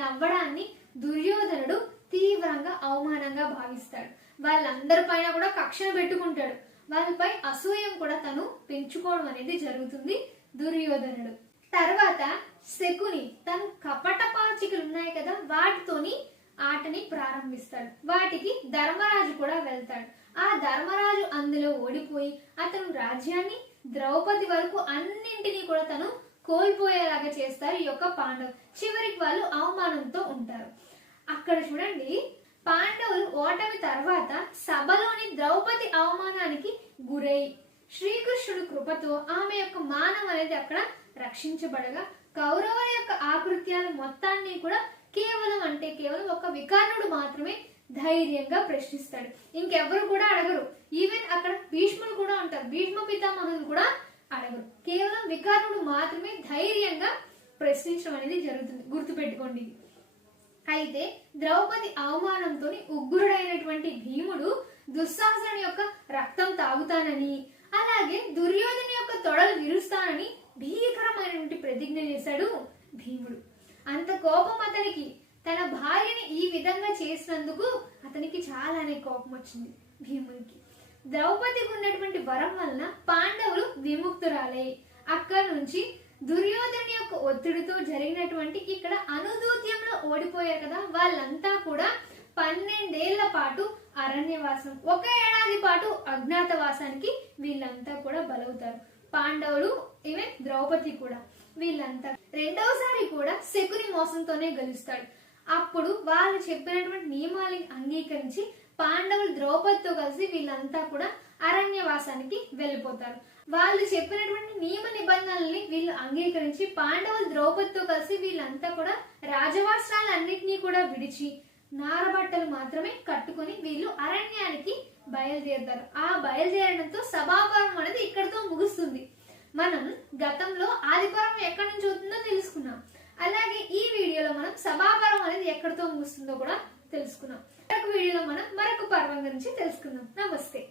నవ్వడాన్ని దుర్యోధనుడు తీవ్రంగా అవమానంగా భావిస్తాడు. వాళ్ళందరిపైన కూడా కక్షను పెట్టుకుంటాడు. వాళ్ళపై అసూయం కూడా తను పెంచుకోవడం అనేది జరుగుతుంది దుర్యోధనుడు. తర్వాత శకుని తను కపట పాచికలు ఉన్నాయి కదా వాటితోని ఆటని ప్రారంభిస్తాడు. వాటికి ధర్మరాజు కూడా వెళ్తాడు. ఆ ధర్మరాజు అందులో ఓడిపోయి అతను రాజ్యాన్ని ద్రౌపది వరకు అన్నింటినీ కూడా తను కోల్పోయేలాగా చేస్తారు ఈ యొక్క పాండవులు. చివరికి వాళ్ళు అవమానంతో ఉంటారు. అక్కడ చూడండి, పాండవులు ఓటమి తర్వాత సభలోని ద్రౌపది అవమానానికి గురై శ్రీకృష్ణుడు కృపతో ఆమె యొక్క మానం అనేది అక్కడ రక్షించబడగా కౌరవుల యొక్క ఆకృత్యాలు మొత్తాన్ని కూడా కేవలం ఒక వికర్ణుడు మాత్రమే ధైర్యంగా ప్రశ్నిస్తాడు. ఇంకెవ్వరు కూడా అడగరు. ఈవెన్ అక్కడ భీష్ముడు కూడా ఉంటారు. భీష్మ పితామహులు కూడా అడగరు. కేవలం వికర్ణుడు మాత్రమే ధైర్యంగా ప్రశ్నించడం అనేది జరుగుతుంది. గుర్తుపెట్టుకోండి. అయితే ద్రౌపది అవమానంతో ఉగ్రుడైనటువంటి భీముడు దుశ్శాసనుని యొక్క రక్తం తాగుతానని, అలాగే దుర్యోధను యొక్క తొడలు విరుస్తానని భీకరమైనటువంటి ప్రతిజ్ఞ చేశాడు భీముడు. అంత కోపం అతనికి, తన భార్యని ఈ విధంగా చేసినందుకు అతనికి చాలానే కోపం వచ్చింది భీమునికి. ద్రౌపదికి ఉన్నటువంటి వరం వలన పాండవులు విముక్తురాలై అక్కడి నుంచి దుర్యోధను యొక్క ఒత్తిడితో జరిగినటువంటి ఇక్కడ అనుదూత్యంలో ఓడిపోయారు కదా, వాళ్ళంతా కూడా 12 ఏళ్ల పాటు అరణ్యవాసం, 1 ఏడాది పాటు అజ్ఞాతవాసానికి వీళ్ళంతా కూడా బలవుతారు. పాండవులు, ఈవెన్ ద్రౌపది కూడా. వీళ్ళంతా రెండవసారి కూడా శకుని మోసంతోనే గెలుస్తాడు. అప్పుడు వాళ్ళు చెప్పినటువంటి నియమాలను అంగీకరించి పాండవులు ద్రౌపదితో కలిసి వీళ్ళంతా కూడా అరణ్యవాసానికి వెళ్ళిపోతారు. వాళ్ళు చెప్పినటువంటి నియమ నిబంధనల్ని వీళ్ళు అంగీకరించి పాండవులు ద్రౌపదితో కలిసి వీళ్ళంతా కూడా రాజవస్త్రాలన్నింటినీ కూడా విడిచి నారబట్టలు మాత్రమే కట్టుకొని వీళ్ళు అరణ్యానికి బయలుదేరుతారు. ఆ బయలుదేరడంతో సభాపర్వం అనేది ఇక్కడితో ముగుస్తుంది. మనం గతంలో ఆదిపర్వం ఎక్కడి నుంచి అవుతుందో తెలుసుకున్నాం. అలాగే ఈ వీడియోలో మనం సభాపర్వం అనేది ఎక్కడితో ముగుస్తుందో కూడా తెలుసుకున్నాం. మరొక వీడియోలో మనం మరొక పర్వం గురించి తెలుసుకుందాం. నమస్తే.